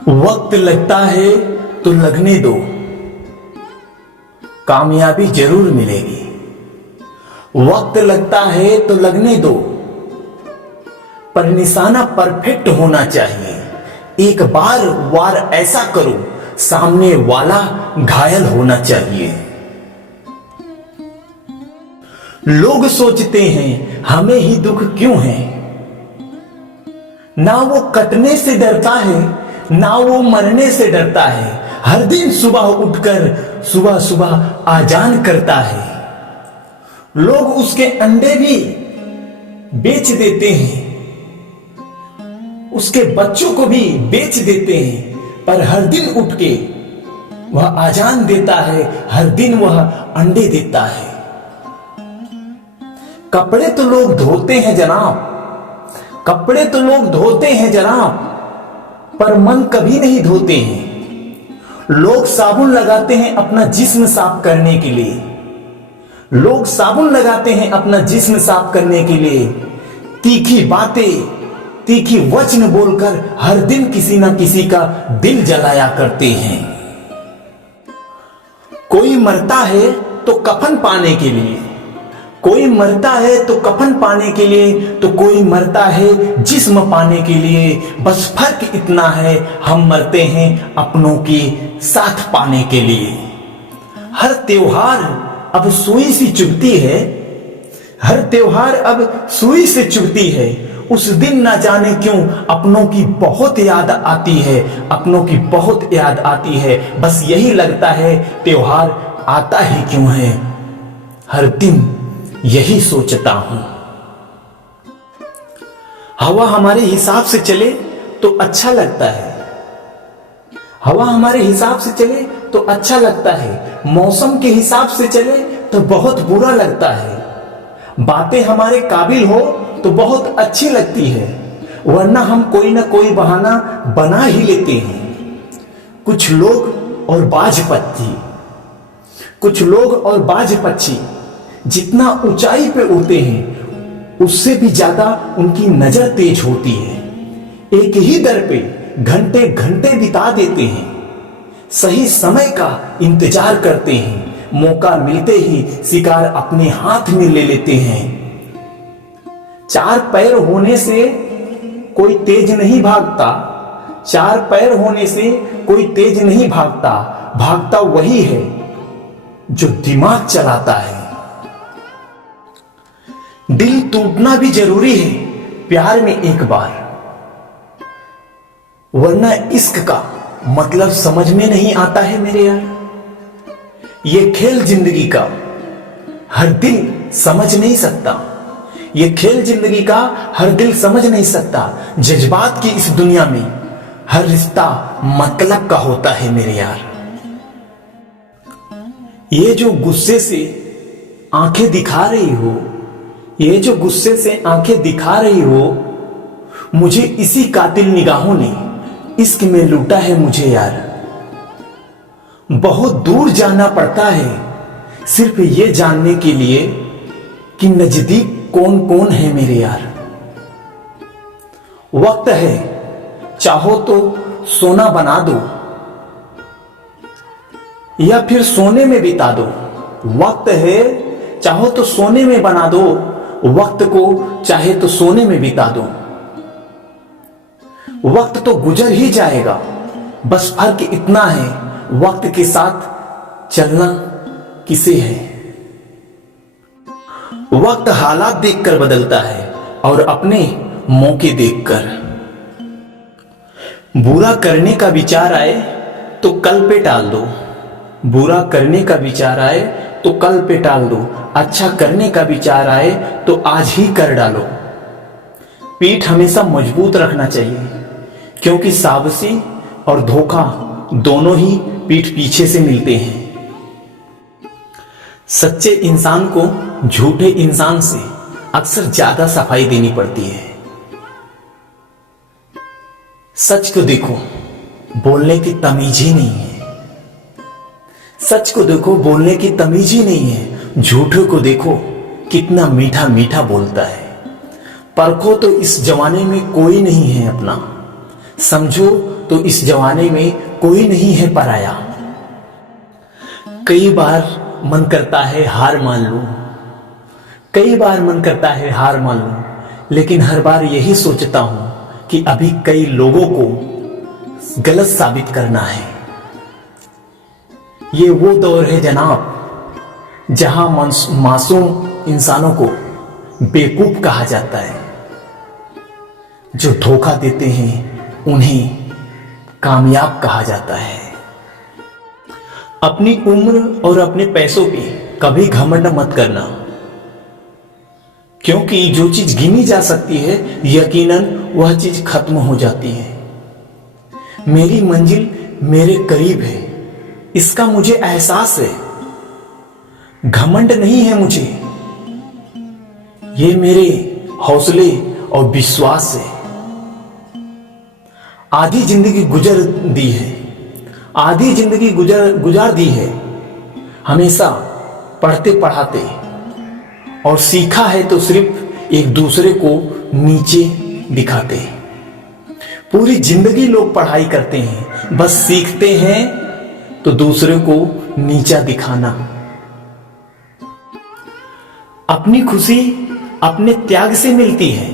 वक्त लगता है तो लगने दो, कामयाबी जरूर मिलेगी। वक्त लगता है तो लगने दो, पर निशाना परफेक्ट होना चाहिए। एक बार वार ऐसा करो, सामने वाला घायल होना चाहिए। लोग सोचते हैं हमें ही दुख क्यों है, ना वो कटने से डरता है ना वो मरने से डरता है। हर दिन सुबह उठकर सुबह सुबह आजान करता है। लोग उसके अंडे भी बेच देते हैं, उसके बच्चों को भी बेच देते हैं, पर हर दिन उठ के वह आजान देता है, हर दिन वह अंडे देता है। कपड़े तो लोग धोते हैं जनाब, कपड़े तो लोग धोते हैं जनाब, पर मन कभी नहीं धोते हैं। लोग साबुन लगाते हैं अपना जिस्म साफ करने के लिए, लोग साबुन लगाते हैं अपना जिस्म साफ करने के लिए। तीखी बातें, तीखी वचन बोलकर हर दिन किसी ना किसी का दिल जलाया करते हैं। कोई मरता है तो कफन पाने के लिए, कोई मरता है तो कफन पाने के लिए, तो कोई मरता है जिस्म पाने के लिए। बस फर्क इतना है, हम मरते हैं अपनों के साथ पाने के लिए। हर त्योहार अब सुई सी चुभती है, हर त्योहार अब सुई से चुभती है। उस दिन ना जाने क्यों अपनों की बहुत याद आती है, अपनों की बहुत याद आती है। बस यही लगता है त्योहार आता ही क्यों है, हर दिन यही सोचता हूं। हवा हमारे हिसाब से चले तो अच्छा लगता है, हवा हमारे हिसाब से चले तो अच्छा लगता है। मौसम के हिसाब से चले तो बहुत बुरा लगता है। बातें हमारे काबिल हो तो बहुत अच्छी लगती है, वरना हम कोई ना कोई बहाना बना ही लेते हैं। कुछ लोग और बाज पक्षी, कुछ लोग और बाज पक्षी जितना ऊंचाई पे उड़ते हैं उससे भी ज्यादा उनकी नजर तेज होती है। एक ही दर पे घंटे घंटे बिता देते हैं, सही समय का इंतजार करते हैं। मौका मिलते ही शिकार अपने हाथ में ले लेते हैं। चार पैर होने से कोई तेज नहीं भागता, चार पैर होने से कोई तेज नहीं भागता, भागता वही है जो दिमाग चलाता है। दिल टूटना भी जरूरी है प्यार में एक बार, वरना इश्क का मतलब समझ में नहीं आता है मेरे यार। ये खेल जिंदगी का हर दिल समझ नहीं सकता, ये खेल जिंदगी का हर दिल समझ नहीं सकता। जज्बात की इस दुनिया में हर रिश्ता मतलब का होता है मेरे यार। ये जो गुस्से से आंखें दिखा रही हो, ये जो गुस्से से आंखें दिखा रही हो, मुझे इसी कातिल निगाहों ने इश्क में लूटा है मुझे यार। बहुत दूर जाना पड़ता है सिर्फ ये जानने के लिए कि नजदीक कौन कौन है मेरे यार। वक्त है चाहो तो सोना बना दो या फिर सोने में बिता दो। वक्त है चाहो तो सोने में बना दो, वक्त को चाहे तो सोने में बिता दो। वक्त तो गुजर ही जाएगा, बस फर्क इतना है वक्त के साथ चलना किसे है। वक्त हालात देखकर बदलता है और अपने मौके देखकर। बुरा करने का विचार आए तो कल पे टाल दो, बुरा करने का विचार आए तो कल पे टाल दो। अच्छा करने का विचार आए तो आज ही कर डालो। पीठ हमेशा मजबूत रखना चाहिए, क्योंकि साबसी और धोखा दोनों ही पीठ पीछे से मिलते हैं। सच्चे इंसान को झूठे इंसान से अक्सर ज्यादा सफाई देनी पड़ती है। सच को देखो, बोलने की तमीज ही नहीं है। सच को देखो, बोलने की तमीज ही नहीं है। झूठे को देखो कितना मीठा मीठा बोलता है। परखो तो इस जमाने में कोई नहीं है अपना, समझो तो इस जमाने में कोई नहीं है पराया। कई बार मन करता है हार मान लूं, कई बार मन करता है हार मान लूं, लेकिन हर बार यही सोचता हूं कि अभी कई लोगों को गलत साबित करना है। ये वो दौर है जनाब जहां मासूम इंसानों को बेवकूफ कहा जाता है, जो धोखा देते हैं उन्हें कामयाब कहा जाता है। अपनी उम्र और अपने पैसों पे कभी घमंड मत करना, क्योंकि जो चीज गिनी जा सकती है यकीनन वह चीज खत्म हो जाती है। मेरी मंजिल मेरे करीब है, इसका मुझे एहसास है। घमंड नहीं है मुझे, ये मेरे हौसले और विश्वास है। आधी जिंदगी गुजर दी है, आधी जिंदगी गुजार दी है, हमेशा पढ़ते पढ़ाते, और सीखा है तो सिर्फ एक दूसरे को नीचे दिखाते। पूरी जिंदगी लोग पढ़ाई करते हैं, बस सीखते हैं तो दूसरे को नीचा दिखाना। अपनी खुशी अपने त्याग से मिलती है,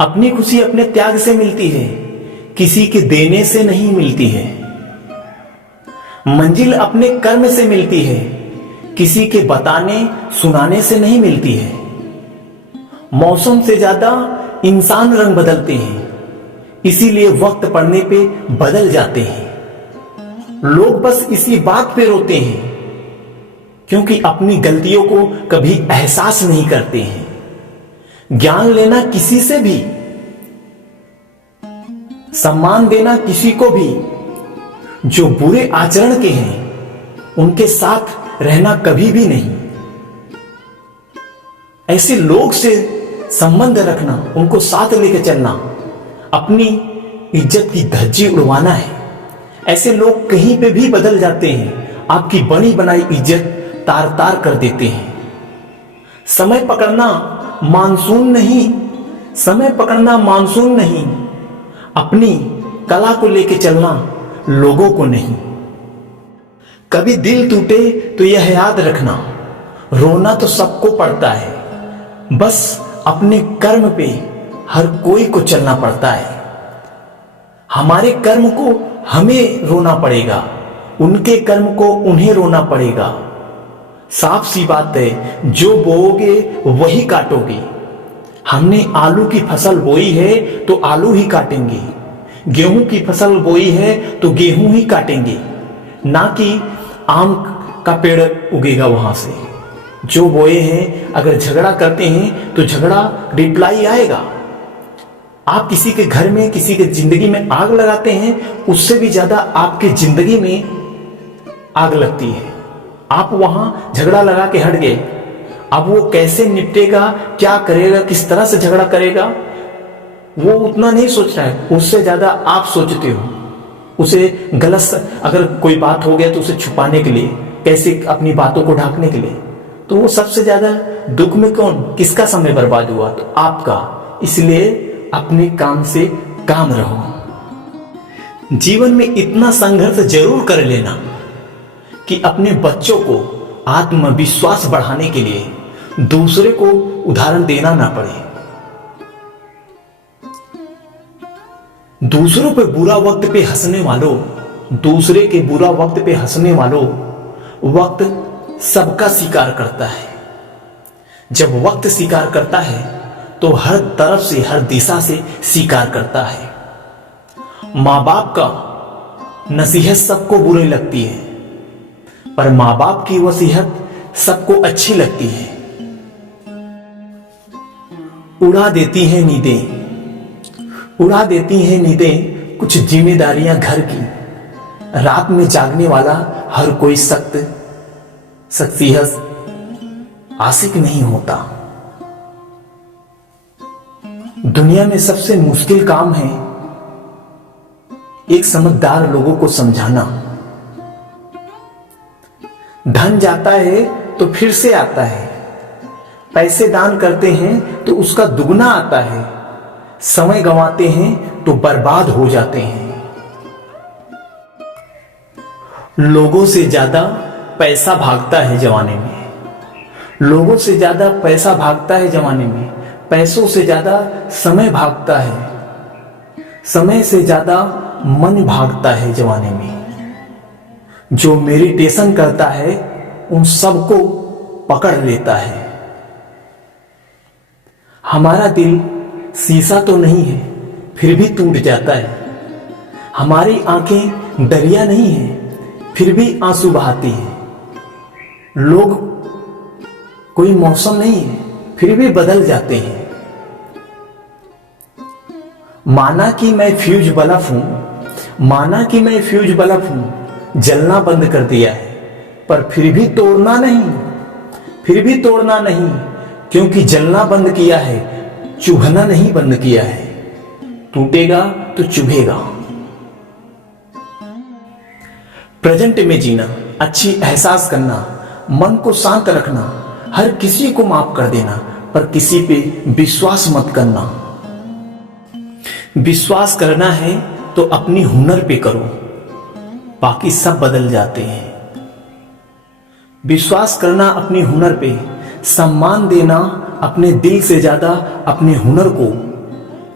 अपनी खुशी अपने त्याग से मिलती है, किसी के देने से नहीं मिलती है। मंजिल अपने कर्म से मिलती है, किसी के बताने सुनाने से नहीं मिलती है। मौसम से ज्यादा इंसान रंग बदलते हैं, इसीलिए वक्त पड़ने पे बदल जाते हैं। लोग बस इसी बात पे रोते हैं क्योंकि अपनी गलतियों को कभी एहसास नहीं करते हैं। ज्ञान लेना किसी से भी, सम्मान देना किसी को भी, जो बुरे आचरण के हैं उनके साथ रहना कभी भी नहीं। ऐसे लोग से संबंध रखना, उनको साथ लेकर चलना, अपनी इज्जत की धज्जी उड़वाना है। ऐसे लोग कहीं पे भी बदल जाते हैं, आपकी बनी बनाई इज्जत तार तार कर देते हैं। समय पकड़ना मानसून नहीं, समय पकड़ना मानसून नहीं, अपनी कला को लेके चलना, लोगों को नहीं। कभी दिल टूटे तो यह याद रखना, रोना तो सबको पड़ता है, बस अपने कर्म पे हर कोई को चलना पड़ता है। हमारे कर्म को हमें रोना पड़ेगा, उनके कर्म को उन्हें रोना पड़ेगा। साफ सी बात है, जो बोओगे वही काटोगे। हमने आलू की फसल बोई है तो आलू ही काटेंगे, गेहूं की फसल बोई है तो गेहूं ही काटेंगे, ना कि आम का पेड़ उगेगा वहां से। जो बोए हैं, अगर झगड़ा करते हैं तो झगड़ा रिप्लाई आएगा। आप किसी के घर में, किसी के जिंदगी में आग लगाते हैं, उससे भी ज्यादा आपके जिंदगी में आग लगती है। आप वहां झगड़ा लगा के हट गए, अब वो कैसे निपटेगा, क्या करेगा, किस तरह से झगड़ा करेगा, वो उतना नहीं सोच रहा है, उससे ज्यादा आप सोचते हो। उसे गलत अगर कोई बात हो गया तो उसे छुपाने के लिए, कैसे अपनी बातों को ढकने के लिए, तो वो सबसे ज्यादा दुख में कौन, किसका समय बर्बाद हुआ, तो आपका। इसलिए अपने काम से काम रहो। जीवन में इतना संघर्ष जरूर कर लेना कि अपने बच्चों को आत्मविश्वास बढ़ाने के लिए दूसरे को उदाहरण देना ना पड़े। दूसरों पे बुरा वक्त पे हंसने वालों, दूसरे के बुरा वक्त पे हंसने वालों, वक्त सबका शिकार करता है। जब वक्त शिकार करता है तो हर तरफ से, हर दिशा से शिकार करता है। मां बाप का नसीहत सबको बुरी लगती है, पर मां बाप की वसीहत सबको अच्छी लगती है। उड़ा देती हैं नींदें, उड़ा देती हैं नींदें कुछ जिम्मेदारियां घर की। रात में जागने वाला हर कोई शख्सियत आशिक नहीं होता। दुनिया में सबसे मुश्किल काम है एक समझदार लोगों को समझाना। धन जाता है तो फिर से आता है, पैसे दान करते हैं तो उसका दुगना आता है। समय गंवाते हैं तो बर्बाद हो जाते हैं। लोगों से ज्यादा पैसा भागता है जमाने में, लोगों से ज्यादा पैसा भागता है जमाने में, पैसों से ज्यादा समय भागता है, समय से ज्यादा मन भागता है जमाने में। जो मेडिटेशन करता है उन सबको पकड़ लेता है। हमारा दिल शीशा तो नहीं है फिर भी टूट जाता है, हमारी आंखें दरिया नहीं है फिर भी आंसू बहाती है, लोग कोई मौसम नहीं है फिर भी बदल जाते हैं। माना कि मैं फ्यूज बल्ब हूं, माना कि मैं फ्यूज बल्ब हूं, जलना बंद कर दिया है पर फिर भी तोड़ना नहीं, फिर भी तोड़ना नहीं, क्योंकि जलना बंद किया है, चुभना नहीं बंद किया है। टूटेगा तो चुभेगा। प्रेजेंट में जीना, अच्छी एहसास करना, मन को शांत रखना, हर किसी को माफ कर देना पर किसी पे विश्वास मत करना। विश्वास करना है तो अपनी हुनर पे करो, बाकी सब बदल जाते हैं। विश्वास करना अपनी हुनर पे, सम्मान देना अपने दिल से ज्यादा अपने हुनर को,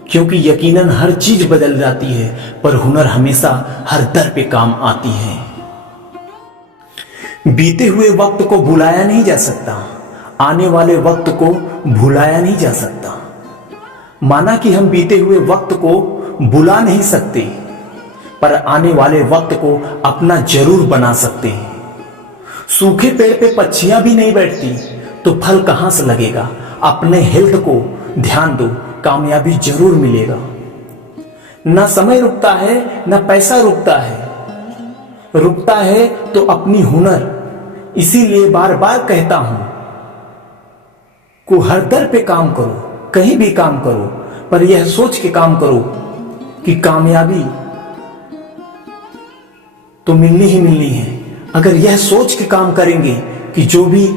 क्योंकि यकीनन हर चीज बदल जाती है पर हुनर हमेशा हर दर पे काम आती है। बीते हुए वक्त को भुलाया नहीं जा सकता, आने वाले वक्त को भुलाया नहीं जा सकता। माना कि हम बीते हुए वक्त को भुला नहीं सकते पर आने वाले वक्त को अपना जरूर बना सकते हैं। सूखे पेड़ पे पक्षियां भी नहीं बैठती तो फल कहां से लगेगा। अपने हेल्थ को ध्यान दो, कामयाबी जरूर मिलेगा। ना समय रुकता है ना पैसा रुकता है, रुकता है तो अपनी हुनर। इसीलिए बार बार कहता हूं को हर दर पे काम करो, कहीं भी काम करो, पर यह सोच के काम करो कि कामयाबी तो मिलनी ही मिलनी है। अगर यह सोच के काम करेंगे कि जो भी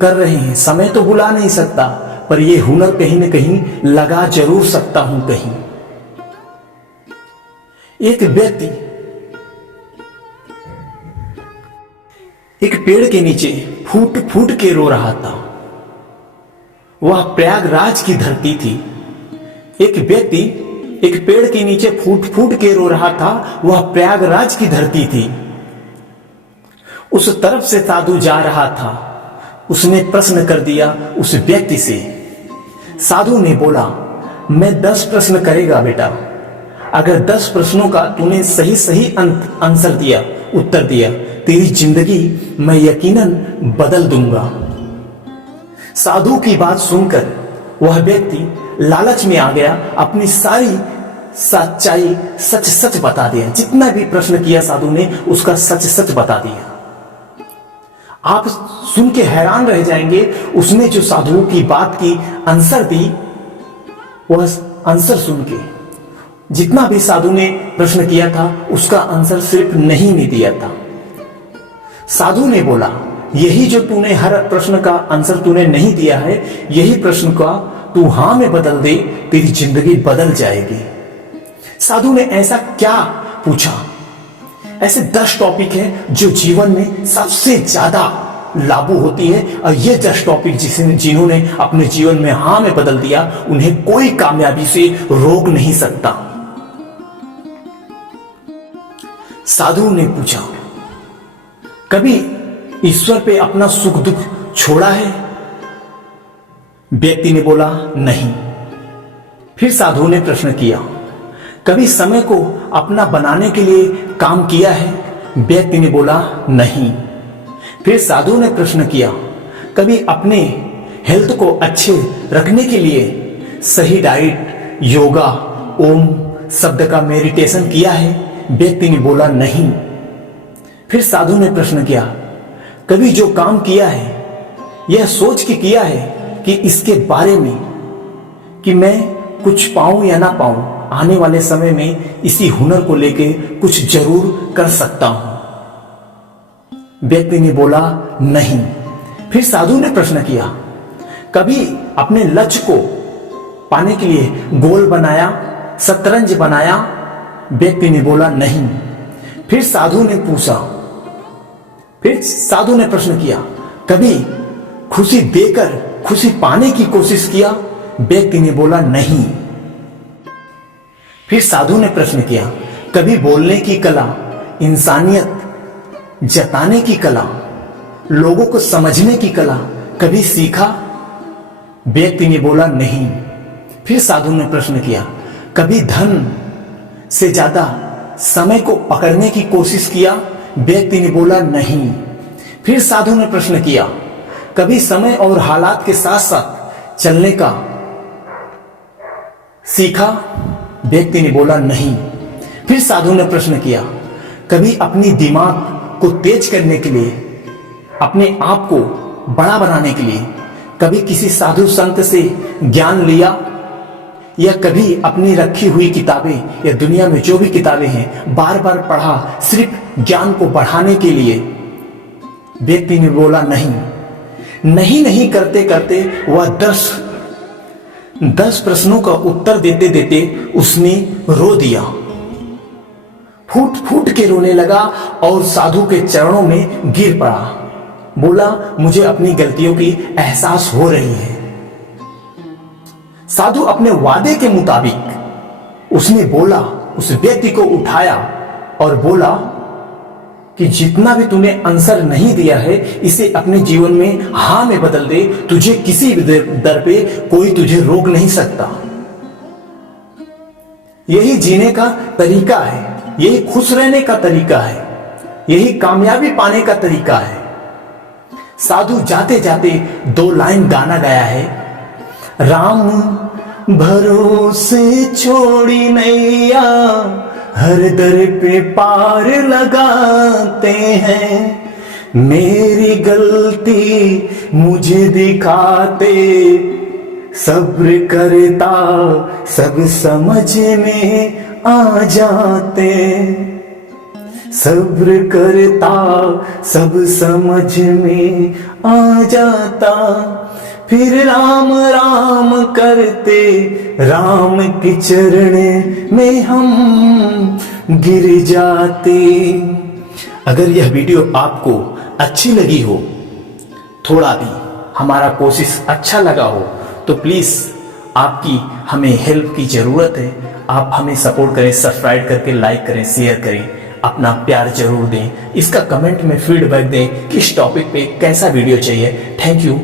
कर रहे हैं, समय तो बुला नहीं सकता पर यह हुनर कहीं ना कहीं लगा जरूर सकता हूं कहीं। एक व्यक्ति एक पेड़ के नीचे फूट फूट के रो रहा था। वह प्रयागराज की धरती थी। एक व्यक्ति एक पेड़ के नीचे फूट फूट के रो रहा था, वह प्रयागराज की धरती थी। उस तरफ से साधु जा रहा था। उसने प्रश्न कर दिया उस व्यक्ति से। साधु ने बोला, मैं 10 प्रश्न करेगा बेटा, अगर 10 प्रश्नों का तूने सही सही आंसर दिया, उत्तर दिया, तेरी जिंदगी मैं यकीनन बदल दूंगा। साधु की बात सुनकर वह व्यक्ति लालच में आ गया, अपनी सारी सच्चाई सच सच बता दिया। जितना भी प्रश्न किया साधु ने उसका सच सच बता दिया। आप सुन के हैरान रह जाएंगे। उसने जो साधुओं की बात की आंसर दी, वह आंसर सुन के जितना भी साधु ने प्रश्न किया था उसका आंसर सिर्फ नहीं ने दिया था। साधु ने बोला, यही जो तूने हर प्रश्न का आंसर तूने नहीं दिया है, यही प्रश्न का तू हां में बदल दे, तेरी जिंदगी बदल जाएगी। साधु ने ऐसा क्या पूछा? ऐसे 10 टॉपिक हैं जो जीवन में सबसे ज्यादा लागू होती है और ये 10 टॉपिक जिन्होंने अपने जीवन में हां में बदल दिया, उन्हें कोई कामयाबी से रोक नहीं सकता। साधु ने पूछा, कभी ईश्वर पे अपना सुख दुख छोड़ा है? व्यक्ति ने बोला, नहीं। फिर साधु ने प्रश्न किया, कभी समय को अपना बनाने के लिए काम किया है? व्यक्ति ने बोला, नहीं। फिर साधु ने प्रश्न किया, कभी अपने हेल्थ को अच्छे रखने के लिए सही डाइट, योगा, ओम शब्द का मेडिटेशन किया है? व्यक्ति ने बोला, नहीं। फिर साधु ने प्रश्न किया, कभी जो काम किया है यह सोच के किया है कि इसके बारे में कि मैं कुछ पाऊं या ना पाऊं, आने वाले समय में इसी हुनर को लेके कुछ जरूर कर सकता हूं? व्यक्ति ने बोला, नहीं। फिर साधु ने प्रश्न किया, कभी अपने लक्ष्य को पाने के लिए गोल बनाया, शतरंज बनाया? व्यक्ति ने बोला नहीं। फिर साधु ने पूछा, फिर साधु ने प्रश्न किया, कभी खुशी देकर खुशी पाने की कोशिश किया? व्यक्ति ने बोला नहीं। फिर साधु ने प्रश्न किया, कभी बोलने की कला, इंसानियत जताने की कला, लोगों को समझने की कला कभी सीखा? व्यक्ति ने बोला नहीं। फिर साधु ने प्रश्न किया, कभी धन से ज्यादा समय को पकड़ने की कोशिश किया? व्यक्ति ने बोला नहीं। फिर साधु ने प्रश्न किया, कभी समय और हालात के साथ साथ चलने का सीखा? व्यक्ति ने बोला नहीं। फिर साधु ने प्रश्न किया, कभी अपनी दिमाग को तेज करने के लिए, अपने आप को बड़ा बनाने के लिए कभी किसी साधु संत से ज्ञान लिया? या कभी अपनी रखी हुई किताबें या दुनिया में जो भी किताबें हैं बार बार पढ़ा सिर्फ ज्ञान को बढ़ाने के लिए? व्यक्ति ने बोला नहीं। नहीं नहीं करते करते वह 10 प्रश्नों का उत्तर देते देते उसने रो दिया, फूट फूट के रोने लगा और साधु के चरणों में गिर पड़ा। बोला, मुझे अपनी गलतियों की एहसास हो रही है। साधु अपने वादे के मुताबिक उसने बोला, उस व्यक्ति को उठाया और बोला कि जितना भी तूने आंसर नहीं दिया है इसे अपने जीवन में हां में बदल दे। तुझे किसी भी दर पे कोई तुझे रोक नहीं सकता। यही जीने का तरीका है, यही खुश रहने का तरीका है, यही कामयाबी पाने का तरीका है। साधु जाते जाते 2 लाइन गाना गाया है, राम भरोसे छोड़ी नैया हर दर पे पार लगाते हैं, मेरी गलती मुझे दिखाते, सब्र करता सब समझ में आ जाते, सब्र करता सब समझ में आ जाता, फिर राम राम करते राम के चरण में हम गिर जाते। अगर यह वीडियो आपको अच्छी लगी हो, थोड़ा भी हमारा कोशिश अच्छा लगा हो, तो प्लीज आपकी हमें हेल्प की जरूरत है। आप हमें सपोर्ट करें, सब्सक्राइब करके लाइक करें, शेयर करें, अपना प्यार जरूर दें। इसका कमेंट में फीडबैक दें, किस टॉपिक पे कैसा वीडियो चाहिए। Thank you.